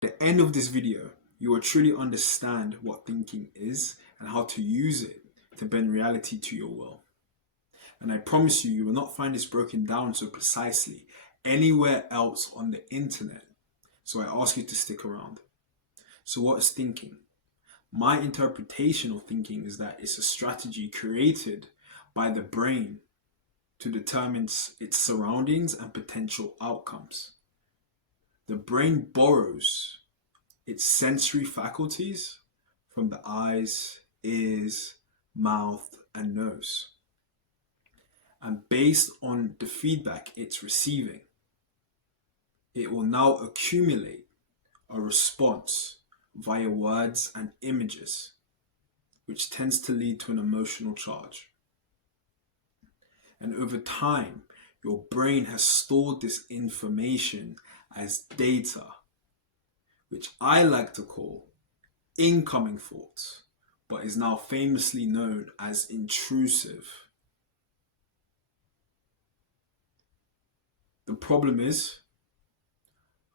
the end of this video, you will truly understand what thinking is and how to use it to bend reality to your will. And I promise you, you will not find this broken down so precisely anywhere else on the internet. So I ask you to stick around. So what is thinking? My interpretation of thinking is that it's a strategy created by the brain to determine its surroundings and potential outcomes. The brain borrows its sensory faculties from the eyes, ears, mouth, and nose. And based on the feedback it's receiving, it will now accumulate a response via words and images, which tends to lead to an emotional charge. And over time, your brain has stored this information as data, which I like to call incoming thoughts, but is now famously known as intrusive. The problem is,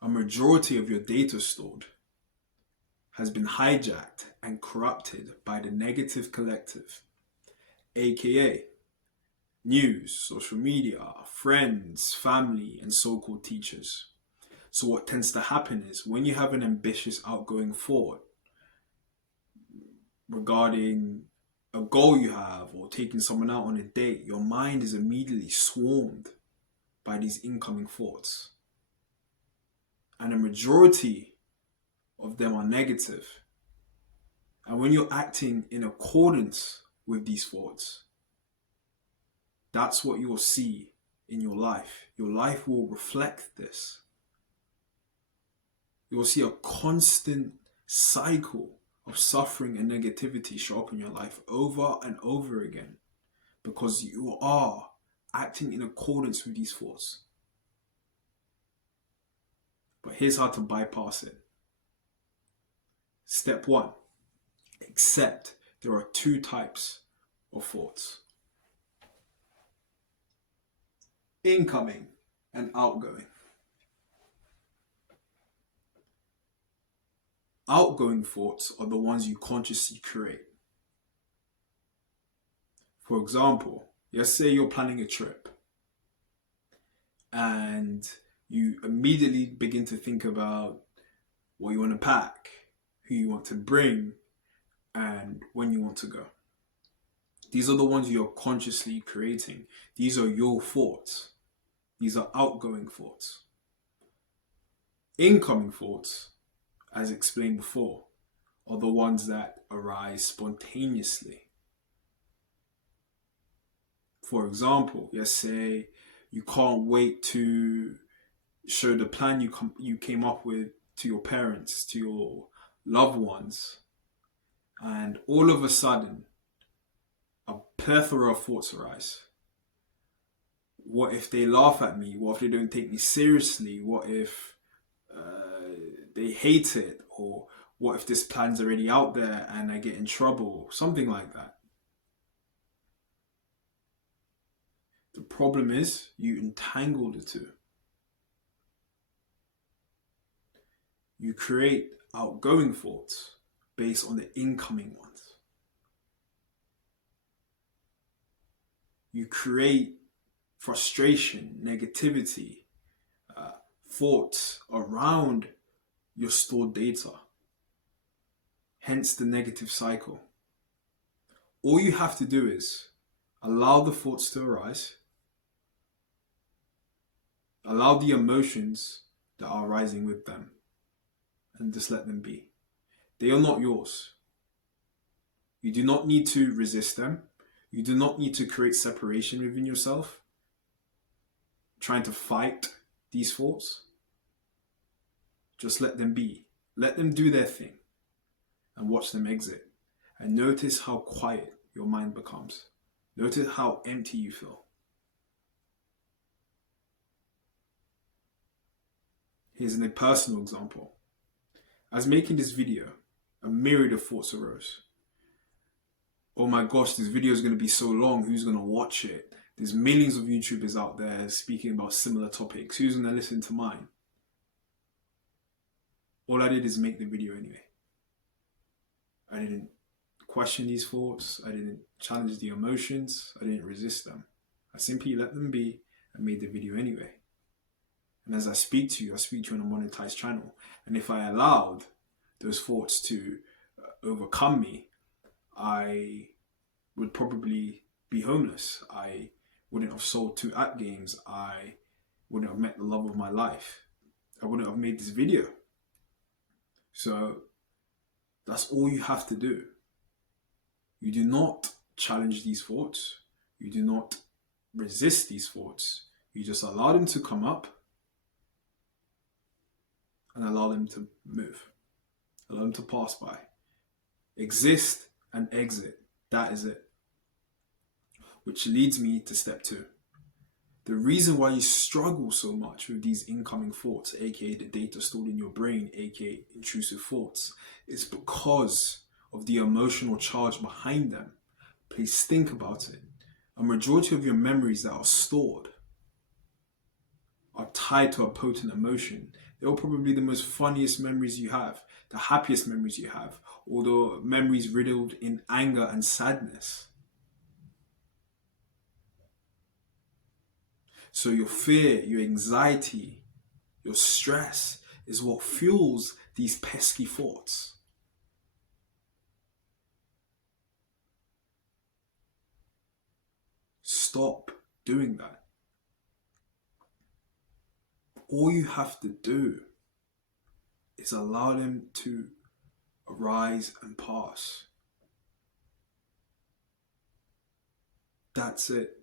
a majority of your data stored has been hijacked and corrupted by the negative collective, aka news, social media, friends, family, and so-called teachers. So what tends to happen is when you have an ambitious outgoing thought regarding a goal you have or taking someone out on a date, your mind is immediately swarmed by these incoming thoughts. And a majority of them are negative. And when you're acting in accordance with these thoughts, that's what you'll see in your life. Your life will reflect this. You will see a constant cycle of suffering and negativity show up in your life over and over again because you are acting in accordance with these thoughts. But here's how to bypass it. Step 1, accept there are 2 types of thoughts: incoming and outgoing. Outgoing thoughts are the ones you consciously create. For example, let's say you're planning a trip and you immediately begin to think about what you want to pack, who you want to bring, and when you want to go. These are the ones you're consciously creating. These are your thoughts. These are outgoing thoughts. Incoming thoughts, as explained before, are the ones that arise spontaneously. For example, let's say you can't wait to show the plan you came up with to your parents, to your loved ones, and all of a sudden, a plethora of thoughts arise. What if they laugh at me? What if they don't take me seriously? What if they hate it? Or what if this plan's already out there and I get in trouble? Something like that. The problem is you entangle the two. You create outgoing thoughts based on the incoming ones. You create frustration, negativity, thoughts around your stored data. Hence the negative cycle. All you have to do is allow the thoughts to arise. Allow the emotions that are arising with them and just let them be. They are not yours. You do not need to resist them. You do not need to create separation within yourself, trying to fight these thoughts. Just let them be. Let them do their thing and watch them exit. And notice how quiet your mind becomes. Notice how empty you feel. Here's a personal example. As making this video, a myriad of thoughts arose. Oh my gosh, this video is going to be so long. Who's going to watch it? There's millions of YouTubers out there speaking about similar topics. Who's going to listen to mine? all I did is make the video anyway. I didn't question these thoughts. I didn't challenge the emotions. I didn't resist them. I simply let them be and made the video anyway. And as I speak to you on a monetized channel. And if I allowed those thoughts to overcome me, I would probably be homeless. I wouldn't have sold 2 app games. I wouldn't have met the love of my life. I wouldn't have made this video. So that's all you have to do. You do not challenge these thoughts. You do not resist these thoughts. You just allow them to come up and allow them to move. Allow them to pass by. Exist and exit. That is it. Which leads me to step 2. The reason why you struggle so much with these incoming thoughts, aka the data stored in your brain, aka intrusive thoughts, is because of the emotional charge behind them. Please think about it. A majority of your memories that are stored are tied to a potent emotion. They're probably the most funniest memories you have, the happiest memories you have, or the memories riddled in anger and sadness. So your fear, your anxiety, your stress is what fuels these pesky thoughts. Stop doing that. All you have to do is allow them to arise and pass. That's it.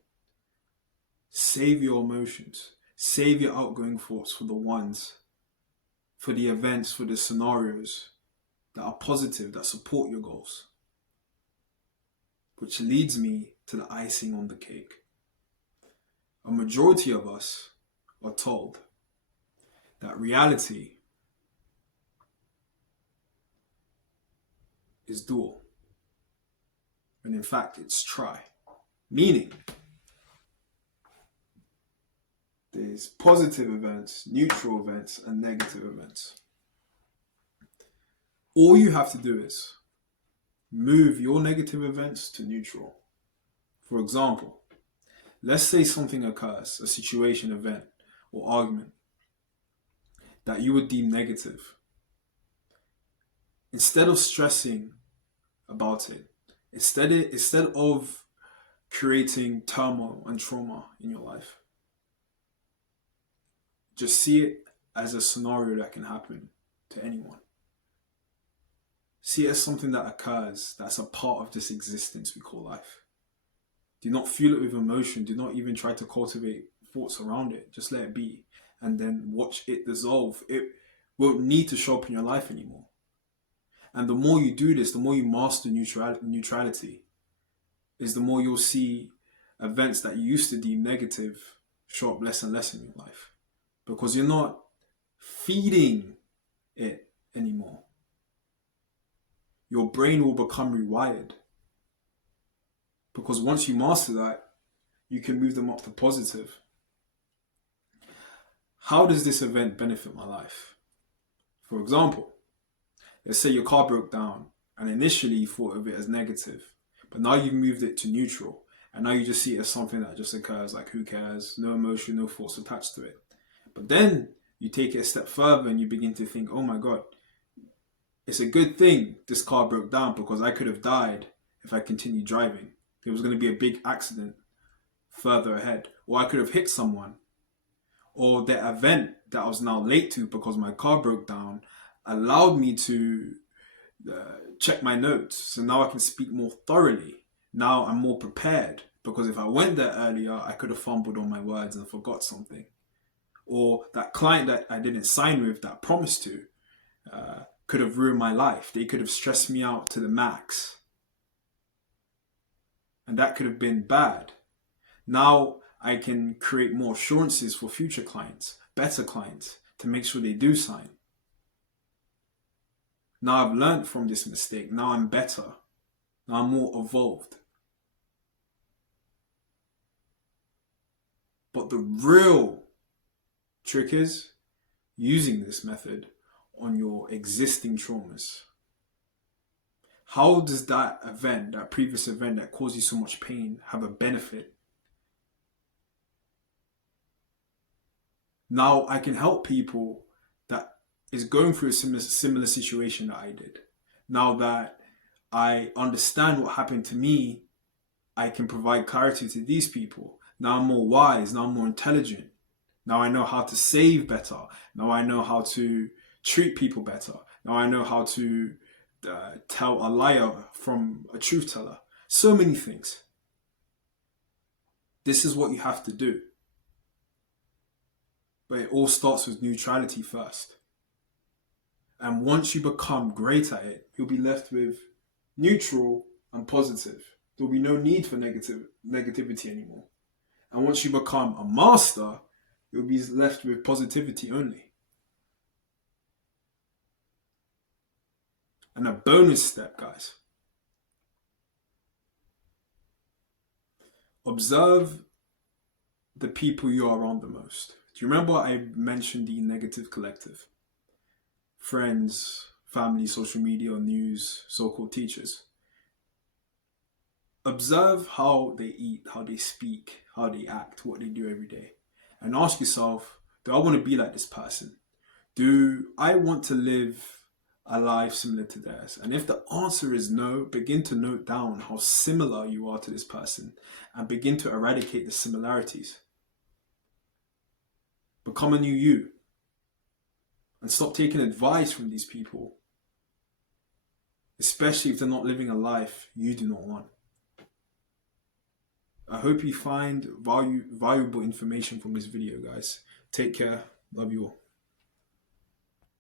Save your emotions. Save your outgoing thoughts for the events, for the scenarios that are positive, that support your goals. Which leads me to the icing on the cake. A majority of us are told that reality is dual. And in fact, it's tri. Meaning, there's positive events, neutral events, and negative events. All you have to do is move your negative events to neutral. For example, let's say something occurs, a situation, event, or argument that you would deem negative. Instead of stressing about it, instead of creating turmoil and trauma in your life, just see it as a scenario that can happen to anyone. See it as something that occurs, that's a part of this existence we call life. Do not fuel it with emotion. Do not even try to cultivate thoughts around it. Just let it be. And then watch it dissolve. It won't need to show up in your life anymore. And the more you do this, the more you master neutrality, is the more you'll see events that you used to deem negative show up less and less in your life. Because you're not feeding it anymore. Your brain will become rewired. Because once you master that, you can move them up to positive. How does this event benefit my life? For example, let's say your car broke down and initially you thought of it as negative, but now you've moved it to neutral and now you just see it as something that just occurs, like who cares, no emotion, no thoughts attached to it. But then you take it a step further and you begin to think, oh my God, it's a good thing this car broke down because I could have died if I continued driving. There was going to be a big accident further ahead, or I could have hit someone, or the event that I was now late to because my car broke down allowed me to check my notes. So now I can speak more thoroughly. Now I'm more prepared because if I went there earlier, I could have fumbled on my words and forgot something. Or that client that I didn't sign with, that I promised to, could have ruined my life. They could have stressed me out to the max. And that could have been bad. Now I can create more assurances for future clients, better clients, to make sure they do sign. Now I've learned from this mistake. Now I'm better. Now I'm more evolved. But the real trick is using this method on your existing traumas. How does that event, that previous event that caused you so much pain, have a benefit? Now I can help people that is going through a similar situation that I did. Now that I understand what happened to me, I can provide clarity to these people. Now I'm more wise. Now I'm more intelligent. Now I know how to save better. Now I know how to treat people better. Now I know how to tell a liar from a truth teller. So many things. This is what you have to do. But it all starts with neutrality first. And once you become great at it, you'll be left with neutral and positive. There'll be no need for negativity anymore. And once you become a master, you'll be left with positivity only. And a bonus step, guys. Observe the people you are around the most. Do you remember I mentioned the negative collective? Friends, family, social media, news, so-called teachers. Observe how they eat, how they speak, how they act, what they do every day. And ask yourself, do I want to be like this person? Do I want to live a life similar to theirs? And if the answer is no, begin to note down how similar you are to this person and begin to eradicate the similarities. Become a new you. And stop taking advice from these people, especially if they're not living a life you do not want. I hope you find valuable information from this video, guys. Take care. Love you all.